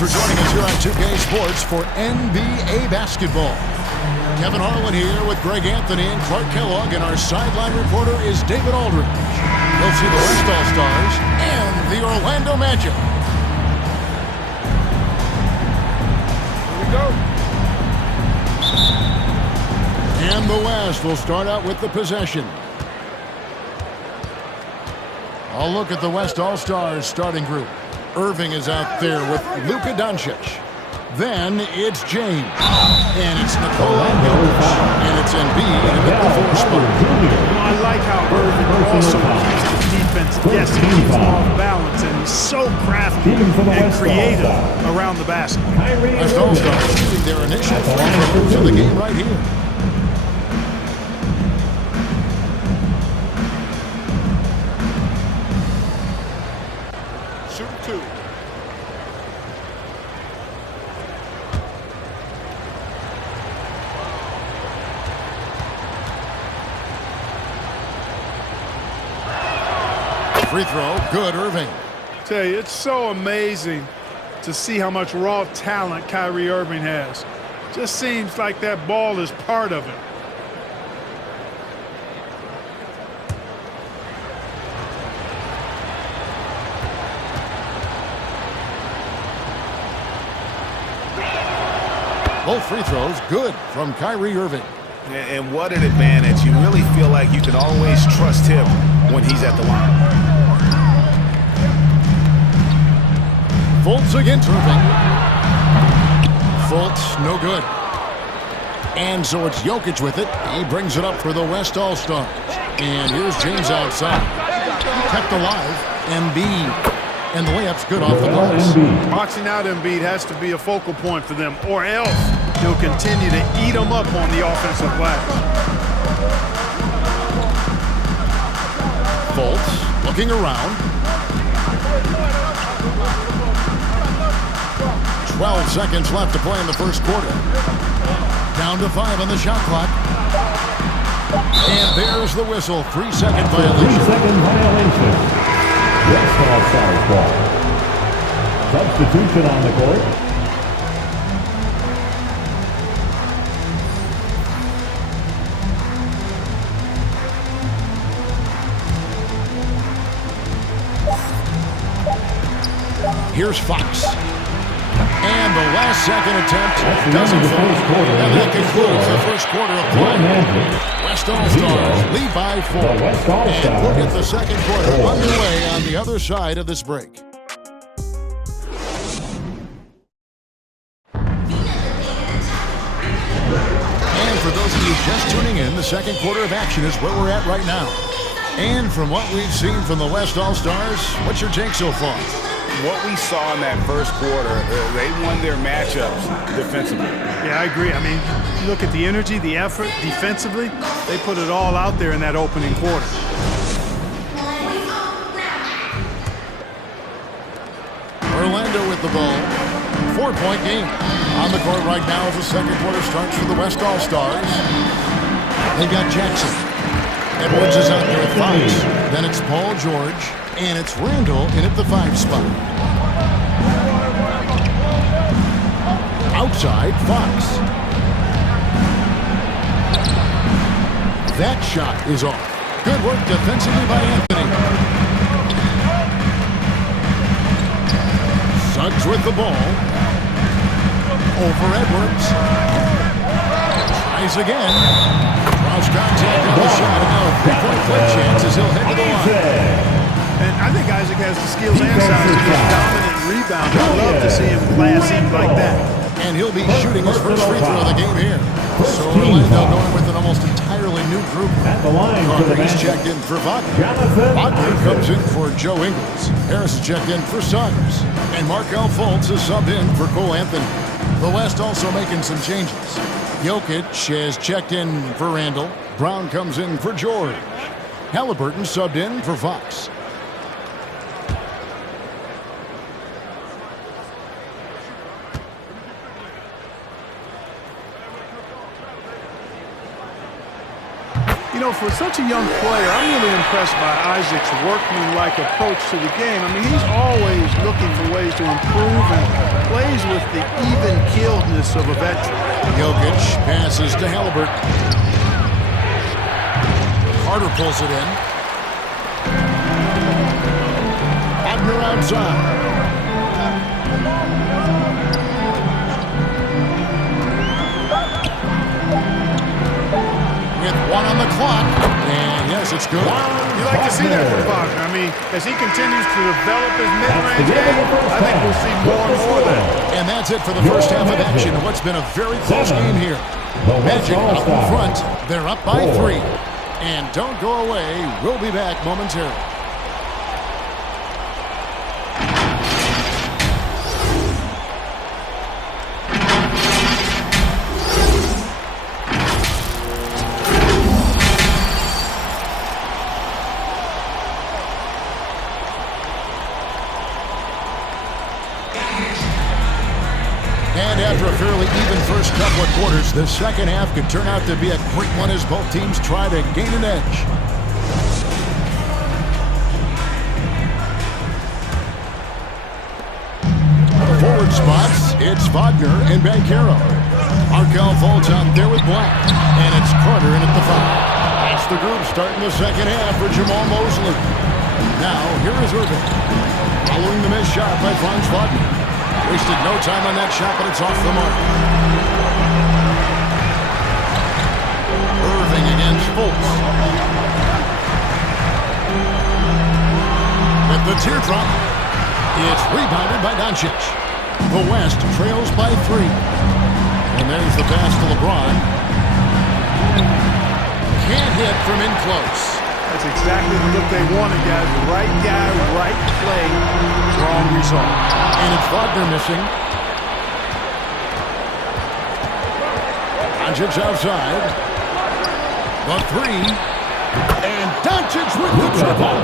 for joining us here on 2K Sports for NBA basketball. Kevin Harlan here with Greg Anthony and Clark Kellogg, and our sideline reporter is David Aldridge. We'll see the West All-Stars and the Orlando Magic. Here we go. And the West will start out with the possession. I'll look at the West All-Stars starting group. Irving is out there with Luka Doncic. Then it's James. And it's Nikola Jokic. And it's Embiid at the 4 spot. I like how Irving also keeps the defense guessing. Keeps them off balance. And he's so crafty and creative around the basket. West All-Stars shooting their initial free throws of the game right here. Free throw, good, Irving. Tell you, it's so amazing to see how much raw talent Kyrie Irving has. Just seems like that ball is part of it. Both free throws, good from Kyrie Irving. And what an advantage. You really feel like you can always trust him when he's at the line. Fultz against Irving. Fultz, no good. And so it's Jokic with it. He brings it up for the West All-Stars. And here's James outside. Kept alive. Embiid. And the layup's good off the glass. Boxing out Embiid has to be a focal point for them, or else he'll continue to eat them up on the offensive glass. Fultz looking around. 12 seconds left to play in the first quarter. Down to 5 on the shot clock. And there's the whistle. 3-second violation. 3-second violation. West All-Stars ball. Substitution on the court. Here's Fox. And the last second attempt doesn't fall. And that concludes the first quarter of play. West All-Stars lead by 4. And we'll get the second quarter underway on the other side of this break. And for those of you just tuning in, the second quarter of action is where we're at right now. And from what we've seen from the West All-Stars, what's your take so far? What we saw in that first quarter, they won their matchups defensively. Yeah, I agree. I mean, you look at the energy, the effort defensively, they put it all out there in that opening quarter. Orlando with the ball. 4-point game. On the court right now as the second quarter starts for the West All-Stars. They've got Jackson. Edwards is out there at Fox. Then it's Paul George. And it's Randall in at the 5 spot. Outside, Fox. That shot is off. Good work defensively by Anthony. Suggs with the ball. Over Edwards. Tries again. Draws contact on the shot. And now a 3-point play chance as he'll head to the line. And I think Isaac has the skills and size to be a dominant rebounder. I love to see him classy like that. And he'll be shooting his first free throw of the game here. So Orlando going with an almost entirely new group. At the line for the He's checked in for Wagner. Wagner comes in for Joe Ingles. Harris is checked in for Suggs. And Markelle Fultz is subbed in for Cole Anthony. The West also making some changes. Jokic has checked in for Randall. Brown comes in for George. Halliburton subbed in for Fox. You know, for such a young player, I'm really impressed by Isaac's workmanlike approach to the game. I mean, he's always looking for ways to improve and plays with the even-keeledness of a veteran. Jokic passes to Halliburton. Carter pulls it in. Wagner outside. With one on the clock. And yes, it's good. You like to see that from Wagner. I mean, as he continues to develop his mid-range game, I think we'll see more and more of that. And that's it for the first half of action. What's been a very close game here. Magic up in front. They're up by 3. And don't go away. We'll be back momentarily. And after a fairly even first couple of quarters, the second half could turn out to be a great one as both teams try to gain an edge. Forward spots, it's Wagner and Banchero. Markelle Fultz out there with Black, and it's Carter in at the 5. That's the group starting the second half for Jamal Mosley. Now, here is Irving, following the missed shot by Franz Wagner. Wasted no time on that shot, but it's off the mark. Irving against Fultz. With the teardrop, it's rebounded by Doncic. The West trails by 3. And there's the pass to Lebron. Can't hit from in close. That's exactly the look they wanted, guys. Right guy, right play, wrong result. And it's Wagner missing. Doncic outside. The 3. And Doncic with the triple.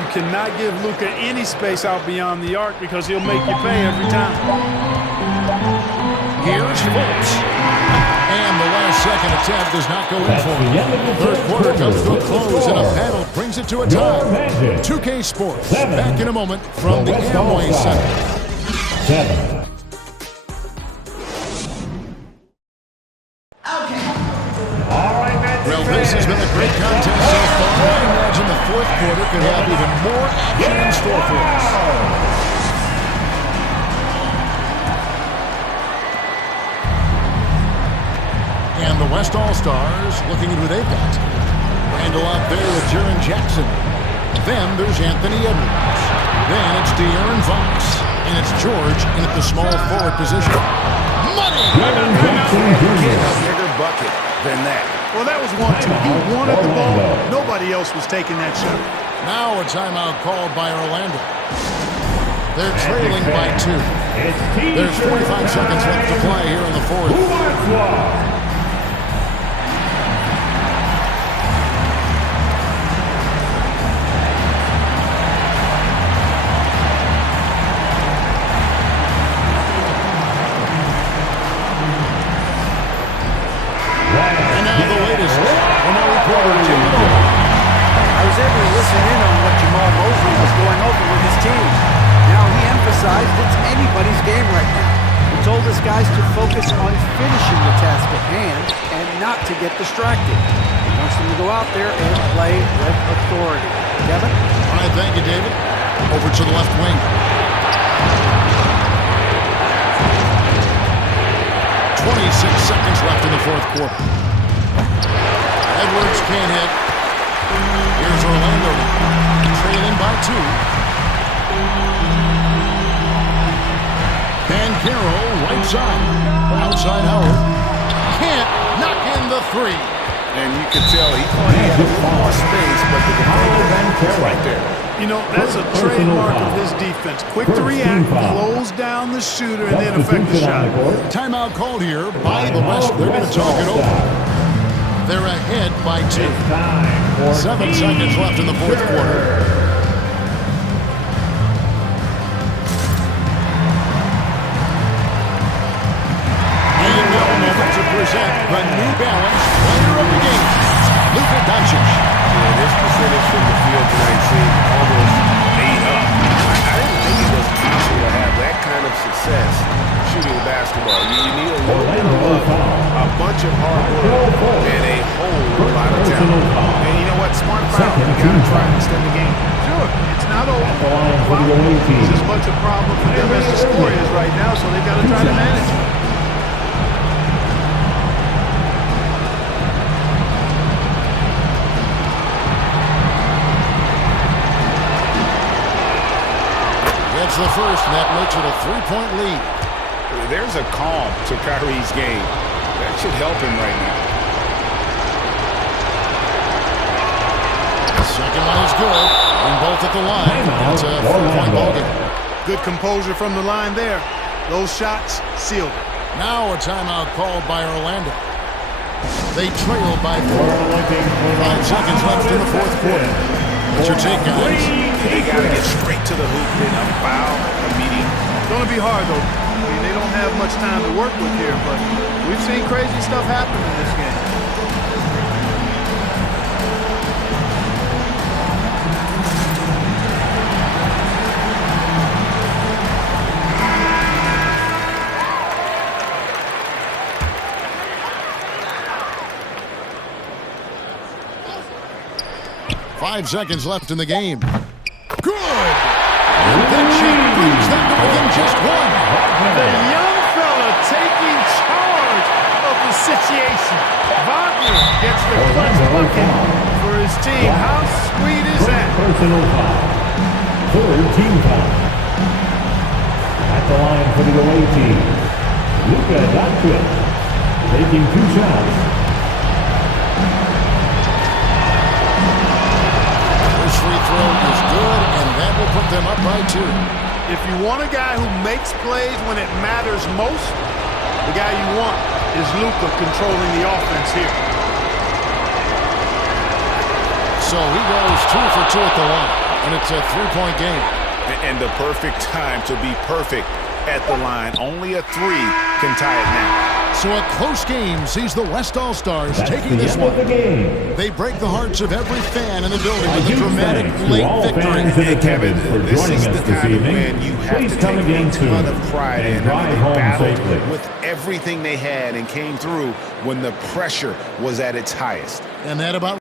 You cannot give Luka any space out beyond the arc because he'll make you pay every time. Here's Fultz. And the last second attempt does not go in for him. Third quarter comes to a close, and a panel brings it to a tie. 2K Sports, back in a moment from the Amway Center. Well, this has been a great contest so far. I imagine the fourth quarter could have even more action in store for us. And the West All-Stars looking at who they've got. Randall out there with Jaren Jackson. Then there's Anthony Edwards. Then it's De'Aaron Fox. And it's George in at the small forward position. Money! Get a bigger bucket than that. Well, that was 1-2. He wanted the ball. Nobody else was taking that shot. Now a timeout called by Orlando. They're trailing by 2. There's 45 seconds left to play here in the fourth. I was able to listen in on what Jamal Mosley was going over with his team. Now he emphasized it's anybody's game right now. He told his guys to focus on finishing the task at hand and not to get distracted. He wants them to go out there and play with authority. Kevin? All right, thank you, David. Over to the left wing. 26 seconds left in the fourth quarter. Edwards can't hit. Here's Orlando trailing by 2. Banchero right side. Outside Howard. Can't knock in the 3. And you can tell he thought he had a little more space, but the defender is right there. You know, that's a trademark of his defense. Quick to react, close down the shooter, and then affect the shot. Timeout called here by the West. They're going to talk it over. They're ahead by 2. 7 seconds left in the fourth quarter. And now a moment to present the New Balance Player of the Game, Luka Doncic. Yeah, this percentage from the field tonight seemed almost made up. I didn't think it was possible to have that that kind of success shooting the basketball, you need a little bit of luck, a bunch of hard work, and a whole lot of talent. And you know what? Smart foul. You got to try and extend the game. Sure, it's not over. It's as much a problem for them as the score is right now, so they've got to try to manage it. That's the first, and that makes it a 3-point lead. There's a calm to Kyrie's game. That should help him right now. The second one is good, and both at the line. It's a 4-point ball game. Good composure from the line there. Those shots sealed it. Now a timeout called by Orlando. They trail by 4. 5 seconds left in the fourth quarter. What's your take, guys? They got to get straight to the hoop and a foul immediately. It's going to be hard, though. I mean, they don't have much time to work with here, but we've seen crazy stuff happen in this game. Five seconds left in the game. Good! And that shot brings them to within just one. The young fella taking charge of the situation. Wagner gets the clutch bucket for his team. How sweet is that? Personal foul. Third team foul. At the line for the away team, Luka Doncic taking 2 shots. First free throw is good, and that will put them up by 2. If you want a guy who makes plays when it matters most, the guy you want is Luka controlling the offense here. So he goes 2 for 2 at the line, and it's a 3-point game. And the perfect time to be perfect at the line. Only a 3 can tie it now. So a close game sees the West All-Stars taking this one. They break the hearts of every fan in the building with a dramatic late victory. Hey, Kevin, this is the time when you have to take a ton of pride in. They battled with everything they had and came through when the pressure was at its highest. And that about